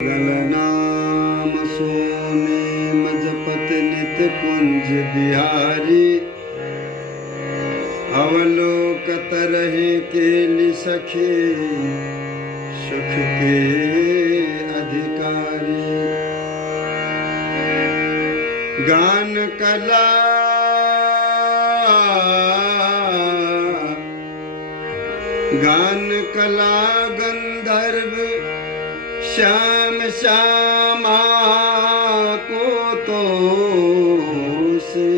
नाम सोने मजपत नित कुंज बिहारी। अवलोकत रहे केलि सखी सुख के अधिकारी। गान कला गंधर्व श्याम श्यामा को तो से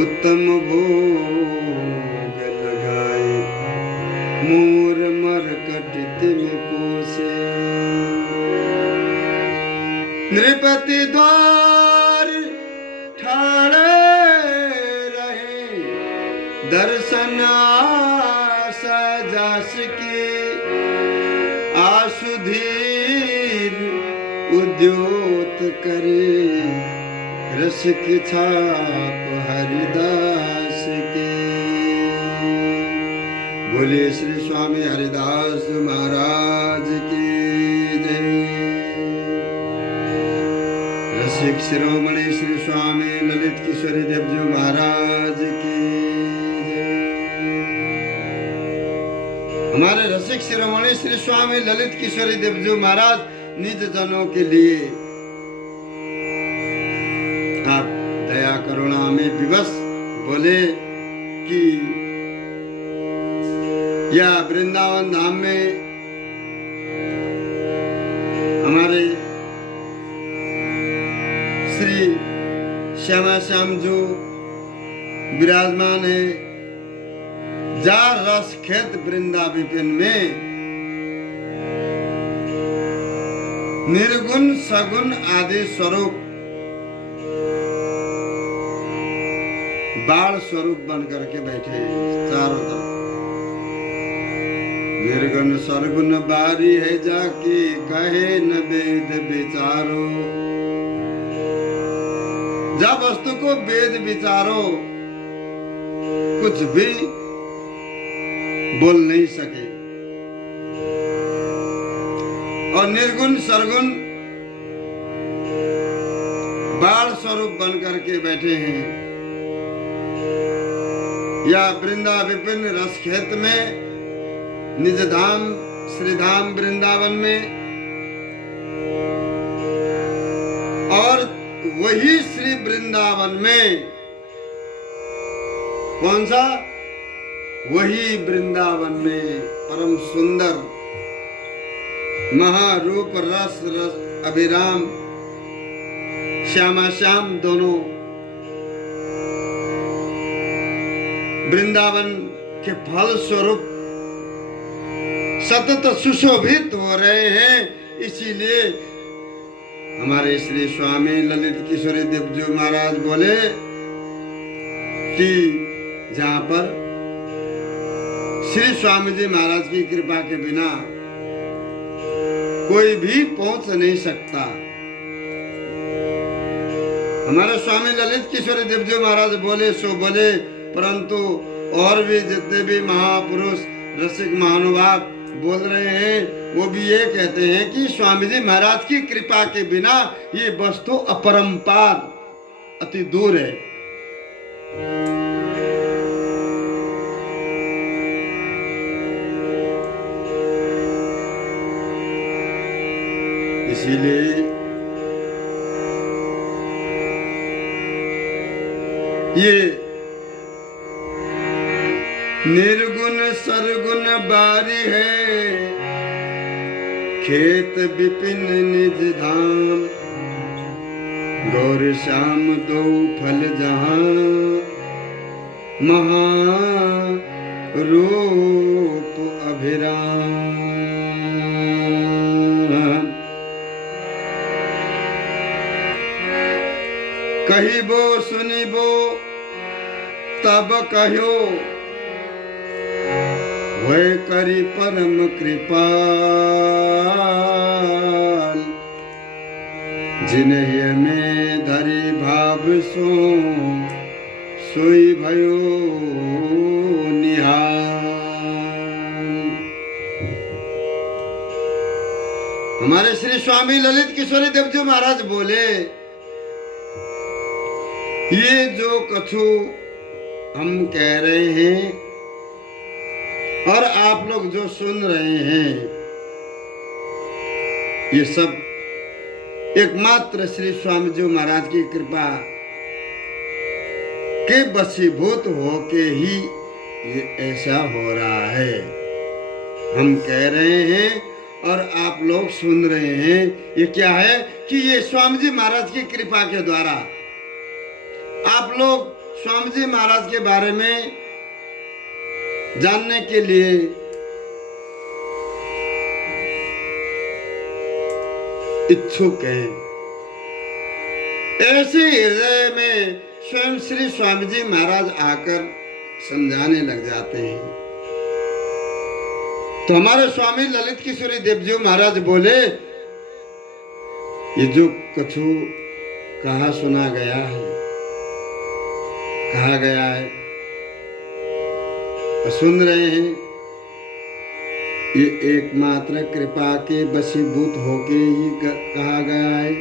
उत्तम भोग लगाए। मोर मरकट में पोसे नृपति द्वार ठाड़े रहे। दर्शन आशा जास की आशुधीर उद्योत करे। रस की छाप हरिदास के। बोले श्री स्वामी हरिदास महाराज की जय। रसिक शिरोमणि श्री स्वामी ललित किशोरी देवजी महाराज की जय। हमारे रसिक शिरोमणि श्री स्वामी ललित किशोरी देवजी महाराज निज जनों के लिए आप दया करुणा में विवश बोले कि या वृंदावन धाम में हमारे श्री श्यामा श्याम जो विराजमान है। जार रस खेत वृंदा विपिन में निर्गुण सगुण आदि स्वरूप बाल स्वरूप बन करके बैठे चारों तरफ। निर्गुण सरगुण बारी है जाकी कहे न वेद विचारो। जब वस्तु को वेद विचारो कुछ भी बोल नहीं सके। और निर्गुण सरगुण बाल स्वरूप बन करके बैठे हैं। या वृंदा विपिन रस खेत में निज धाम श्री धाम वृंदावन में। और वही श्री वृंदावन में कौन सा? वही वृंदावन में परम सुंदर महारूप रस रस अभिराम श्यामा श्याम दोनों वृंदावन के फल स्वरूप सतत सुशोभित हो रहे हैं। इसीलिए हमारे श्री स्वामी ललित किशोरी देवजी महाराज बोले कि जहां पर श्री स्वामी जी महाराज की कृपा के बिना कोई भी पहुंच नहीं सकता। हमारे स्वामी ललित किशोरी देवजी महाराज बोले सो बोले, परंतु और भी जितने भी महापुरुष रसिक महानुभाव बोल रहे हैं वो भी ये कहते हैं कि स्वामी जी महाराज की कृपा के बिना ये वस्तु अपरंपार अति दूर है। इसीलिए ये निर्गुण सरगुण बारी है खेत विपिन निज धाम। गौर श्याम दो फल जहां महारूप अभिराम। कहिबो सुनिबो तब कहो वह करी परम कृपाल। जिन्हें में धरी भाव सो सोई भयो निहाल। हमारे श्री स्वामी ललित किशोरी देव जी महाराज बोले, ये जो कछु हम कह रहे हैं और आप लोग जो सुन रहे हैं, ये सब एकमात्र श्री स्वामी जी महाराज की कृपा के वशीभूत होके ही ये ऐसा हो रहा है। हम कह रहे हैं और आप लोग सुन रहे हैं, ये क्या है कि ये स्वामी जी महाराज की कृपा के द्वारा आप लोग स्वामी जी महाराज के बारे में जानने के लिए इच्छुक हैं। ऐसे हृदय में स्वयं श्री स्वामी जी महाराज आकर समझाने लग जाते हैं। तो हमारे स्वामी ललित किशोरी देव जी महाराज बोले, ये जो कछु कहा सुना गया है, कहा गया है, सुन रहे हैं, ये एकमात्र कृपा के वशीभूत होके ही कहा गया है।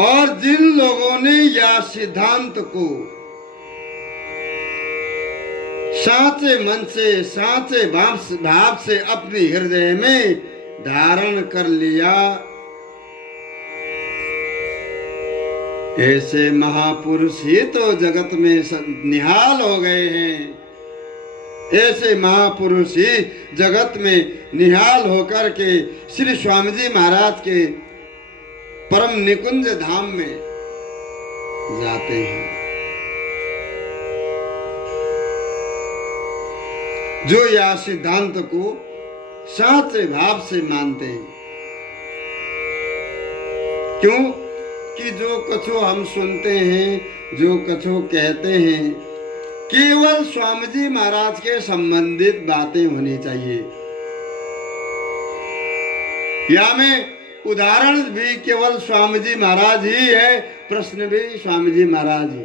और जिन लोगों ने या सिद्धांत को साचे मन से, साचे भाव से अपने हृदय में धारण कर लिया, ऐसे महापुरुष ही तो जगत में निहाल हो गए हैं। ऐसे महापुरुष ही जगत में निहाल होकर के श्री स्वामी जी महाराज के परम निकुंज धाम में जाते हैं। जो या सिद्धांत को साचे भाव से मानते हैं। क्यों कि जो कछु हम सुनते हैं, जो कछु कहते हैं, केवल स्वामी जी महाराज के संबंधित बातें होनी चाहिए। या में उदाहरण भी केवल स्वामी जी महाराज ही है, प्रश्न भी स्वामी जी महाराज ही,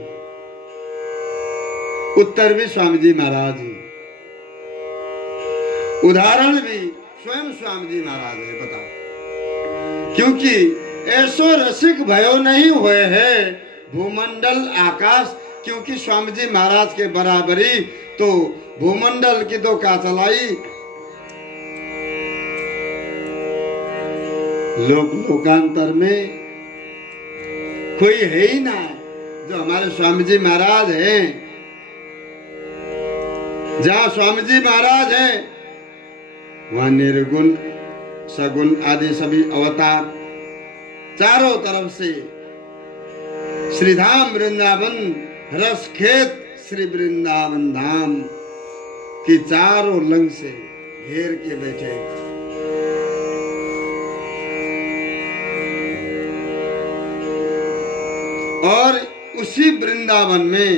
उत्तर भी स्वामी जी महाराज ही, उदाहरण भी स्वयं स्वामी जी महाराज है। बताओ, क्योंकि ऐसो रसिक भयो नहीं हुए है भूमंडल आकाश, क्योंकि स्वामी जी महाराज के बराबरी तो भूमंडल की तो का चलाई, लोकांतर में कोई है ही ना। जो हमारे स्वामी जी महाराज हैं, जहाँ स्वामी जी महाराज हैं वहाँ निर्गुण सगुण आदि सभी अवतार चारों तरफ से श्रीधाम वृंदावन रस खेत श्री वृंदावन धाम की चारों लंग से घेर के बैठे। और उसी वृंदावन में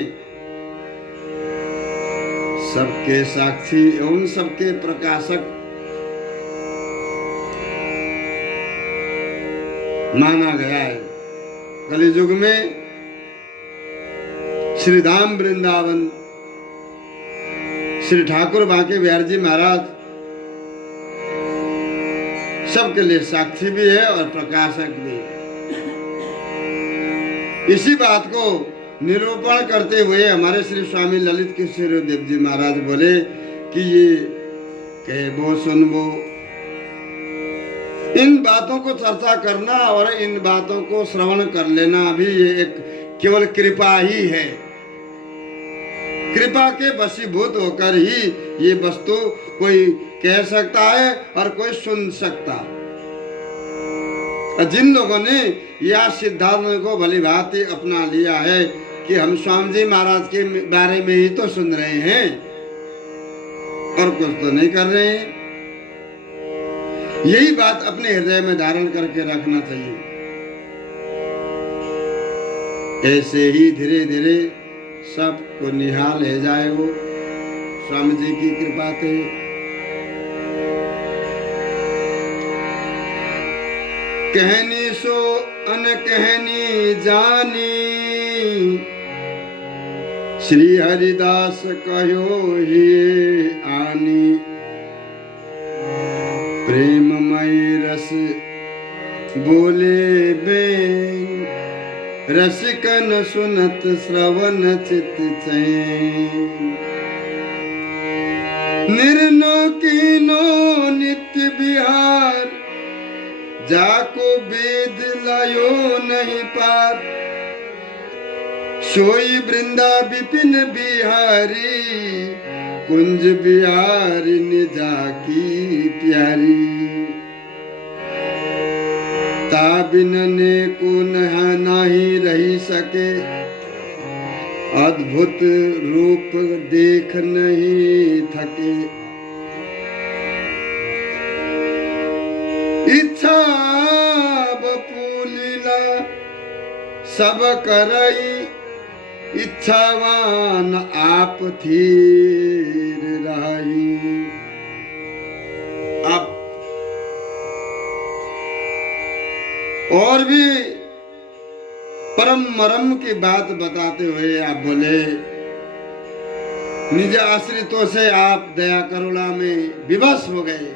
सबके साक्षी एवं सबके प्रकाशक माना गया है। कलियुग में श्री धाम वृंदावन श्री ठाकुर बांके बिहारी जी महाराज सबके लिए साक्षी भी है और प्रकाशक भी। इसी बात को निरूपण करते हुए हमारे श्री स्वामी ललित किशोर देव जी महाराज बोले कि ये कहबो सुनबो, इन बातों को चर्चा करना और इन बातों को श्रवण कर लेना भी ये एक केवल कृपा ही है। कृपा के वशीभूत होकर ही ये वस्तु कोई कह सकता है और कोई सुन सकता। और जिन लोगों ने यह सिद्धांत को भली भांति अपना लिया है कि हम स्वामी जी महाराज के बारे में ही तो सुन रहे हैं और कुछ तो नहीं कर रहे हैं, यही बात अपने हृदय में धारण करके रखना चाहिए। ऐसे ही धीरे धीरे सब को निहाल ले जाए वो स्वामी जी की कृपा से। कहनी सो अनकहनी जानी, श्री हरिदास कहो ही आनी। प्रेममय रस बोले बेन, रसिकन सुनत श्रवण चित चैन। निर्नो कीनो नित्य बिहार, जाको वेद लायो नहीं पार। सोई वृंदा विपिन बिहारी, कुंज बिहारी निजा की प्यारी। ताबिन ने को नहीं रही सके, अद्भुत रूप देख नहीं थके। इच्छा बपूलीला सब करई, इच्छावान आप थीर रही। अब और भी परम मरम की बात बताते हुए आप बोले, निज आश्रितों से आप दया करुणा में विवश हो गए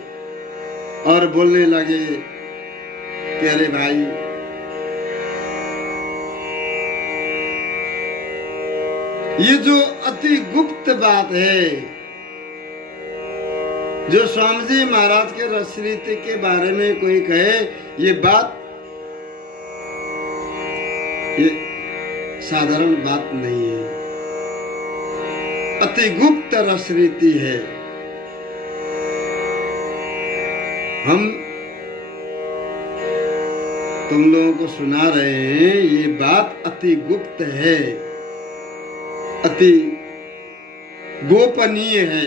और बोलने लगे कि अरे भाई, ये जो अति गुप्त बात है, जो स्वामी जी महाराज के रसरीति के बारे में कोई कहे, ये बात ये साधारण बात नहीं है, अति गुप्त रसरीति है। हम तुम लोगों को सुना रहे हैं, ये बात अति गुप्त है, अति गोपनीय है।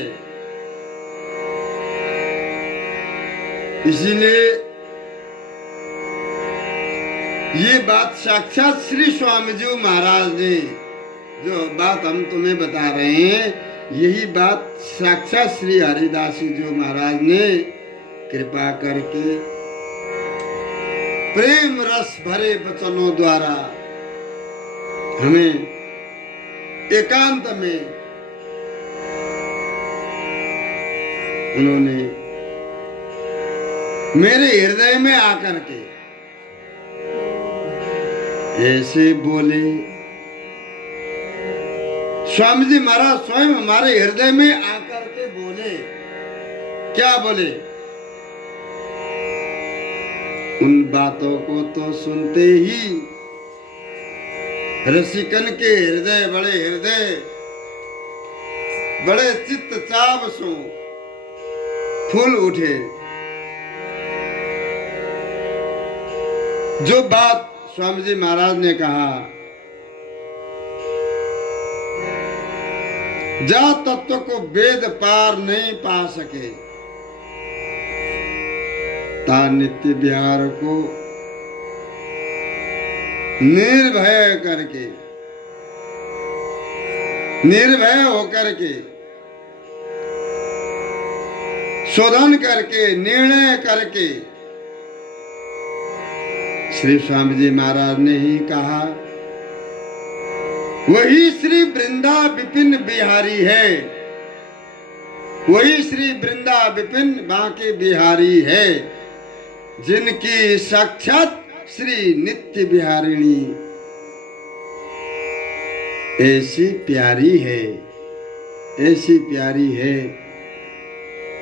इसीलिए ये बात साक्षात श्री स्वामी जी महाराज ने, जो बात हम तुम्हें बता रहे हैं, यही बात साक्षात श्री हरिदास जी महाराज ने कृपा करके प्रेम रस भरे वचनों द्वारा हमें एकांत में उन्होंने मेरे हृदय में आकर के ऐसे बोले। स्वामी जी महाराज स्वयं हमारे हृदय में आकर के बोले। क्या बोले? उन बातों को तो सुनते ही रसिकन के बड़े चित्त चाव सो फूल उठे। जो बात स्वामी जी महाराज ने कहा, जा तत्व को वेद पार नहीं पा सके, ता नित्य बिहार को निर्भय होकर के शोधन करके निर्णय करके श्री स्वामी जी महाराज ने ही कहा, वही श्री वृंदा विपिन बिहारी है, वही श्री वृंदा विपिन बांके बिहारी है, जिनकी साक्षात श्री नित्य बिहारिणी ऐसी प्यारी है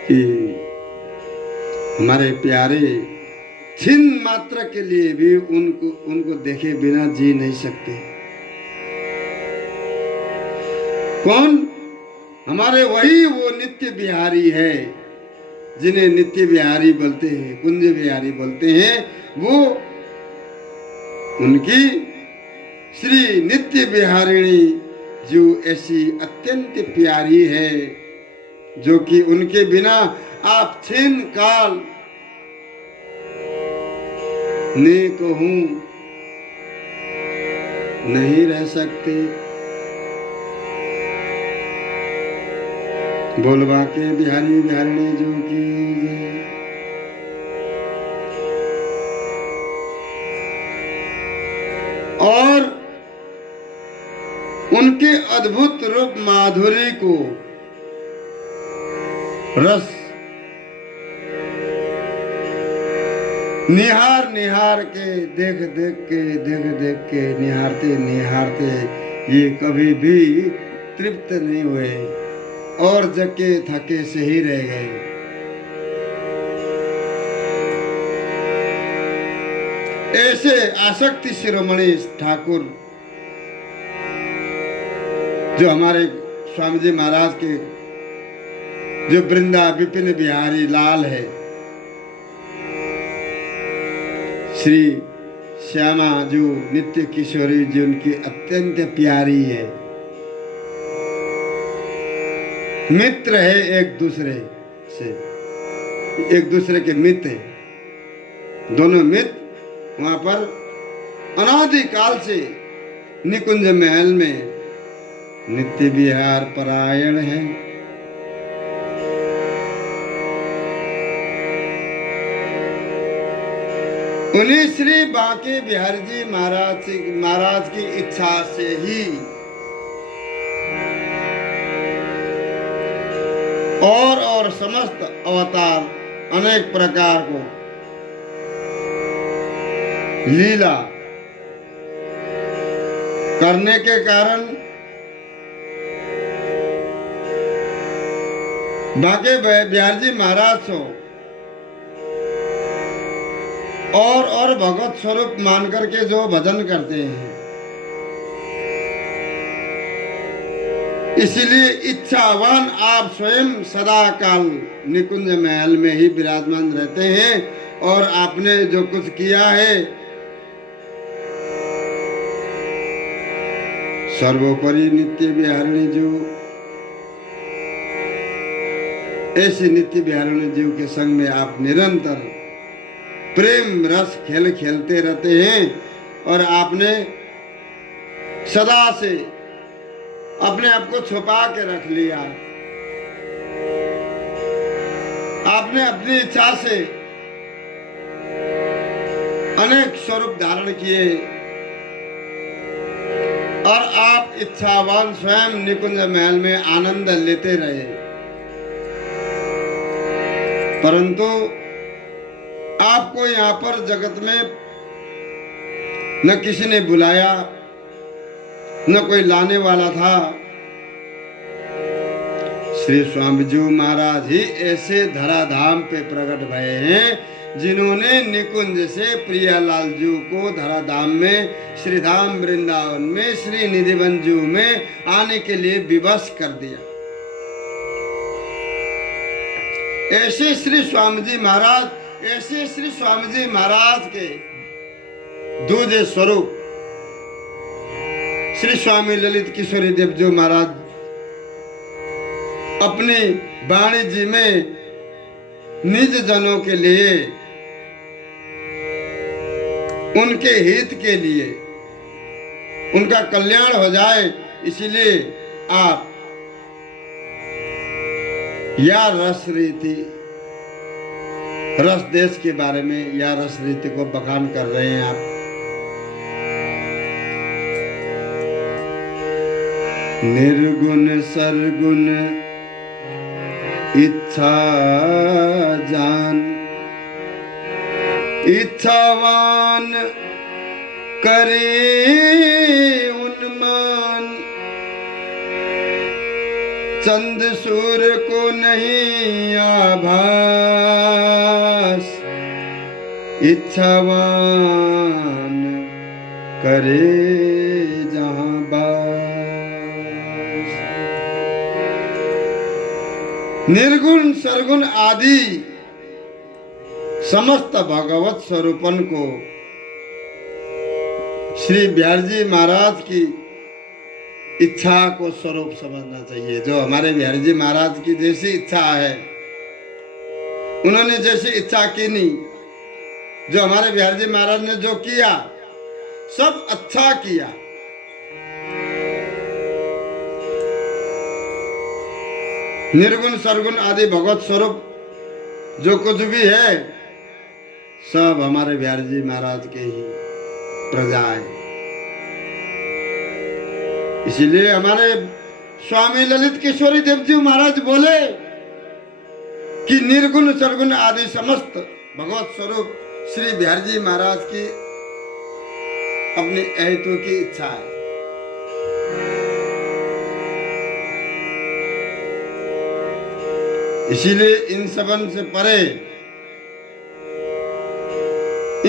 कि हमारे प्यारे छिन्न मात्र के लिए भी उनको देखे बिना जी नहीं सकते। कौन? हमारे वही वो नित्य बिहारी है, जिन्हें नित्य बिहारी बोलते हैं, कुंज बिहारी बोलते हैं। वो उनकी श्री नित्य बिहारिणी जो ऐसी अत्यंत प्यारी है, जो कि उनके बिना आप क्षण काल ने कहूं नहीं रह सकते। बोलबा के बिहारी बिहारिणी जो की जय। और उनके अद्भुत रूप माधुरी को रस निहार निहार के देख देख के निहारते निहारते ये कभी भी तृप्त नहीं हुए और जके थके से ही रह गए। ऐसे आसक्ति शिरोमणि ठाकुर जो हमारे स्वामी जी महाराज के जो वृंदा विपिन बिहारी लाल है, श्री श्यामा जो नित्य किशोरी जी उनकी अत्यंत प्यारी है, मित्र है, एक दूसरे से एक दूसरे के मित्र हैं। दोनों मित्र वहां पर अनादिकाल से निकुंज महल में नित्य विहार परायण है। उन्हीं श्री बांके बिहारी जी महाराज की इच्छा से ही और समस्त अवतार अनेक प्रकार को लीला करने के कारण बांके बिहारी जी महाराज को और भगवत स्वरूप मान करके जो भजन करते हैं, इसलिए इच्छावान आप स्वयं सदा काल निकुंज महल में ही विराजमान रहते हैं और आपने जो कुछ किया है सर्वोपरि नित्य बिहारिणी जीव, ऐसे नित्य बिहारिणी जीव के संग में आप निरंतर प्रेम रस खेल खेलते रहते हैं और आपने सदा से अपने आप को छुपा के रख लिया। आपने अपनी इच्छा से अनेक स्वरूप धारण किए और आप इच्छावान स्वयं निकुंज महल में आनंद लेते रहे, परंतु आपको यहाँ पर जगत में न किसी ने बुलाया, न कोई लाने वाला था। श्री स्वामी जी महाराज ही ऐसे धराधाम पे प्रकट भये हैं जिन्होंने निकुंज से प्रियालाल जी को धराधाम में श्रीधाम वृंदावन में श्री निधिवन जी में आने के लिए विवश कर दिया। ऐसे श्री स्वामी जी महाराज, ऐसे श्री स्वामी जी महाराज के दूजे स्वरूप श्री स्वामी ललित किशोरी देव जी महाराज अपनी वाणी जी में निज जनों के लिए, उनके हित के लिए, उनका कल्याण हो जाए, इसलिए आप या रस रीति, रस देश के बारे में या रस रीति को बखान कर रहे हैं आप। निर्गुण सरगुण इच्छा जान, इच्छावान करे उन्मान, चंद सूर्य को नहीं आभास, इच्छावान करे जहां बास। निर्गुण सरगुण आदि समस्त भगवत स्वरूपन को श्री बिहारी जी महाराज की इच्छा को स्वरूप समझना चाहिए। जो हमारे बिहारी जी महाराज की जैसी इच्छा है, उन्होंने जैसी इच्छा की नहीं, जो हमारे बिहारी जी महाराज ने जो किया सब अच्छा किया। निर्गुण सरगुण आदि भगवत स्वरूप जो कुछ भी है सब हमारे बिहारी जी महाराज के ही प्रजा है। इसीलिए हमारे स्वामी ललित किशोरी देव जी महाराज बोले कि निर्गुण सरगुण आदि समस्त भगवत स्वरूप श्री बिहारी जी महाराज की अपनी अहितों की इच्छा है। इसीलिए इन सबन से परे,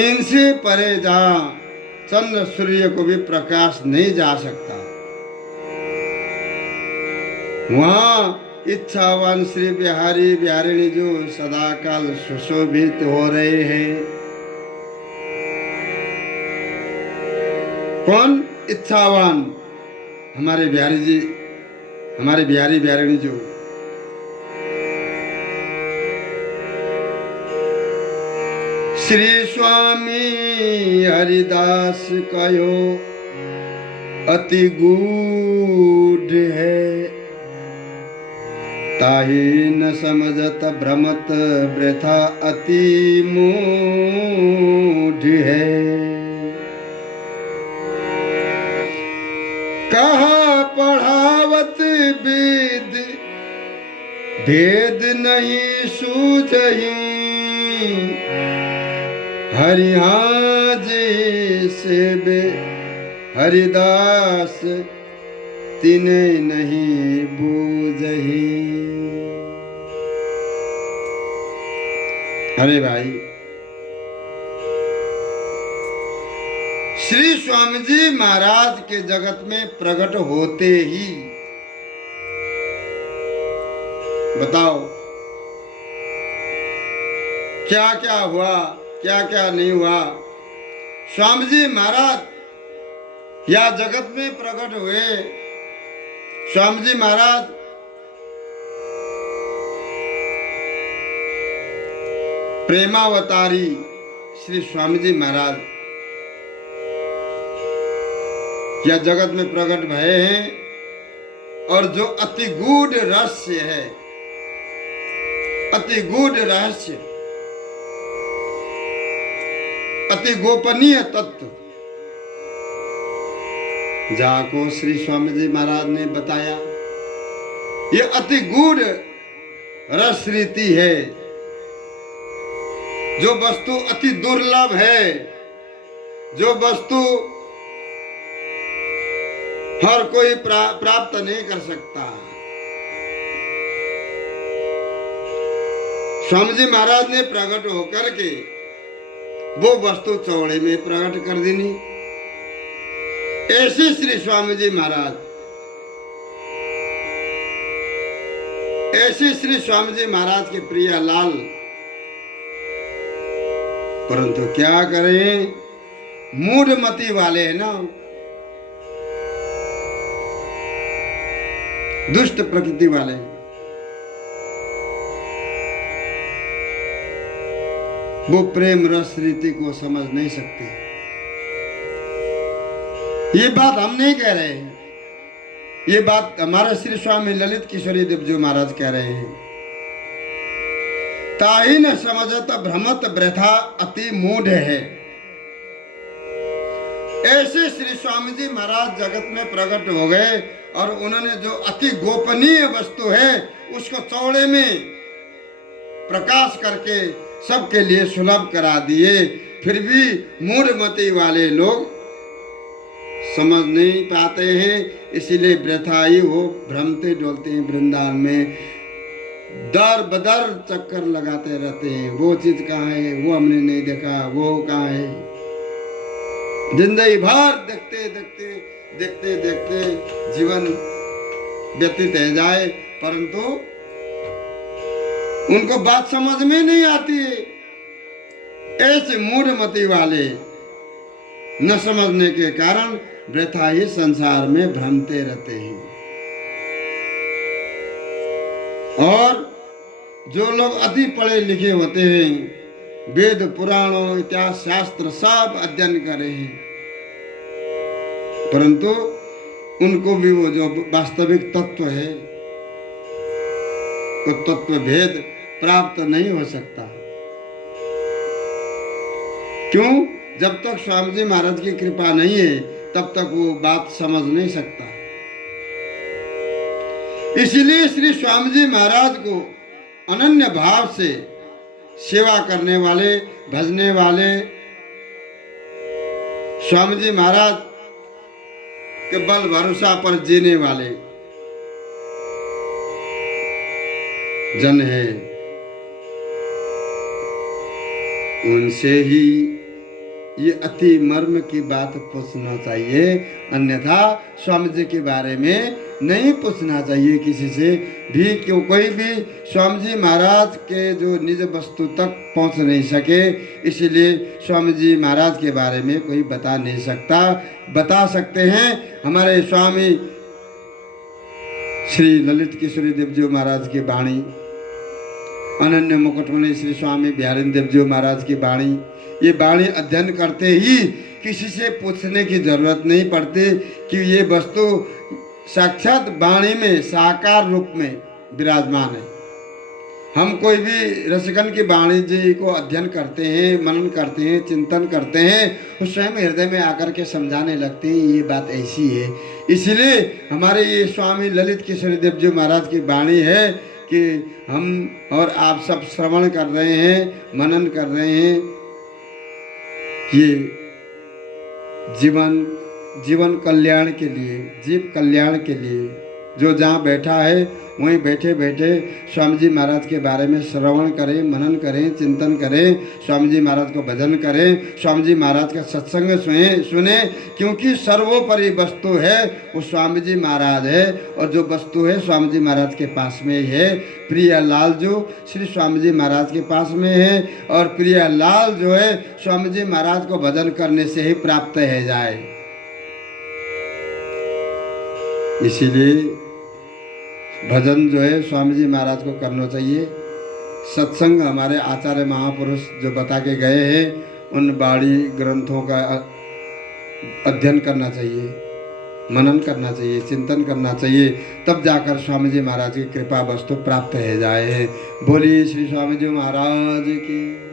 इनसे परे जहां चंद्र सूर्य को भी प्रकाश नहीं जा सकता, वहां इच्छावान श्री बिहारी बिहारिणी जो सदा काल सुशोभित हो रहे हैं। कौन इच्छावान? हमारे बिहारी जी, हमारे बिहारी बिहारिणी जो श्री स्वामी हरिदास कहो अति गूढ़ है, ताहि न समझत भ्रमत वृथा अति मूढ़ है। कहा पढ़ावत वेद भेद नहीं सूझही, हरिहाँ जी सेबे हरिदास तिने नहीं बूझही। अरे भाई, श्री स्वामी जी महाराज के जगत में प्रकट होते ही बताओ क्या क्या हुआ, क्या क्या नहीं हुआ। स्वामी जी महाराज या जगत में प्रकट हुए। स्वामी जी महाराज प्रेमावतारी श्री स्वामी जी महाराज या जगत में प्रकट भये हैं, और जो अति गूढ़ रहस्य है, अति गूढ़ रहस्य, अति गोपनीय तत्व, जाको श्री स्वामी जी महाराज ने बताया। ये अति गूढ़ रस रीति है। जो वस्तु अति दुर्लभ है, जो वस्तु हर कोई प्राप्त नहीं कर सकता, स्वामी जी महाराज ने प्रकट होकर के वो वस्तु चौड़े में प्रकट कर देनी। ऐसे श्री स्वामी जी महाराज, ऐसे श्री स्वामी जी महाराज के प्रिय लाल, परंतु क्या करें, मूढ़मती वाले हैं ना, दुष्ट प्रकृति वाले। वो प्रेम रस रीति को समझ नहीं सकते। ये बात हम नहीं कह रहे हैं, ये बात हमारे श्री स्वामी ललित किशोरी देव जी महाराज कह रहे हैं। ताहि न समझत भ्रमत वृथा अति मूढ़ है। ऐसे श्री स्वामी जी महाराज जगत में प्रकट हो गए, और उन्होंने जो अति गोपनीय वस्तु है उसको चौड़े में प्रकाश करके सबके लिए सुलभ करा दिए। फिर भी मूढ़मती वाले लोग समझ नहीं पाते हैं, इसीलिए वृथा ही वो भ्रमते डोलते हैं वृंदावन में, दर बदर चक्कर लगाते रहते हैं। वो चीज कहाँ है, वो हमने नहीं देखा, वो कहाँ है। जिंदगी भर देखते देखते देखते देखते जीवन व्यतीत हो जाए, परंतु उनको बात समझ में नहीं आती है। ऐसे मूढ़मती वाले न समझने के कारण वृथा ही संसार में भ्रमते रहते हैं। और जो लोग अति पढ़े लिखे होते हैं, वेद पुराणों इतिहास शास्त्र सब अध्ययन करे हैं, परंतु उनको भी वो जो वास्तविक तत्व है, वो तत्व भेद प्राप्त नहीं हो सकता। क्यों? जब तक स्वामी जी महाराज की कृपा नहीं है, तब तक वो बात समझ नहीं सकता। इसीलिए श्री स्वामी जी महाराज को अनन्य भाव से सेवा करने वाले, भजने वाले, स्वामी जी महाराज के बल भरोसा पर जीने वाले जन है, उनसे ही ये अति मर्म की बात पूछना चाहिए, अन्यथा स्वामी जी के बारे में नहीं पूछना चाहिए किसी से भी। क्यों कोई भी स्वामी जी महाराज के जो निज वस्तु तक पहुंच नहीं सके, इसलिए स्वामी जी महाराज के बारे में कोई बता नहीं सकता। बता सकते हैं हमारे स्वामी श्री ललित किशोरी देव जी महाराज की वाणी, अनन्य मुकुटमणि श्री स्वामी बिहारी देव जी महाराज की वाणी। ये वाणी अध्ययन करते ही किसी से पूछने की जरूरत नहीं पड़ती कि ये वस्तु साक्षात वाणी में साकार रूप में विराजमान है। हम कोई भी रसिकन की वाणी जी को अध्ययन करते हैं, मनन करते हैं, चिंतन करते हैं, तो स्वयं हृदय में आकर के समझाने लगते हैं ये बात ऐसी है। इसलिए हमारे ये स्वामी ललित किशोरी देव जी महाराज की वाणी है कि हम और आप सब श्रवण कर रहे हैं, मनन कर रहे हैं। ये जीवन कल्याण के लिए, जीव कल्याण के लिए, जो जहाँ बैठा है वहीं बैठे बैठे स्वामी जी महाराज के बारे में श्रवण करें, मनन करें, चिंतन करें, स्वामी जी महाराज को भजन करें, स्वामी जी महाराज का सत्संग सुने, क्योंकि सर्वोपरि वस्तु है वो स्वामी जी महाराज है, और जो वस्तु है स्वामी जी महाराज के पास में ही है। प्रिय लाल जो श्री स्वामी जी महाराज के पास में है, और प्रिय लाल जो है स्वामी जी महाराज को भजन करने से ही प्राप्त है जाए। इसीलिए भजन जो है स्वामी जी महाराज को करना चाहिए। सत्संग हमारे आचार्य महापुरुष जो बता के गए हैं, उन बाणी ग्रंथों का अध्ययन करना चाहिए, मनन करना चाहिए, चिंतन करना चाहिए, तब जाकर स्वामी जी महाराज की कृपा वस्तु प्राप्त है जाए। बोलिए श्री स्वामी जी महाराज की।